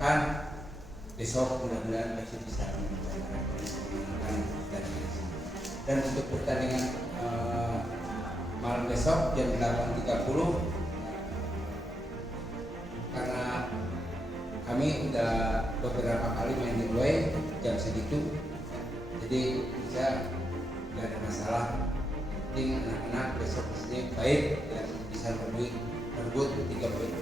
harapkan besok mudah-mudahan Persib bisa mencapai pertandingan. Dan untuk pertandingan malam besok jam 8.30, karena kami udah beberapa kali main di away jam segitu, jadi bisa nggak ada masalah. Penting anak-anak besok pastinya baik dan bisa merebut 3 poin.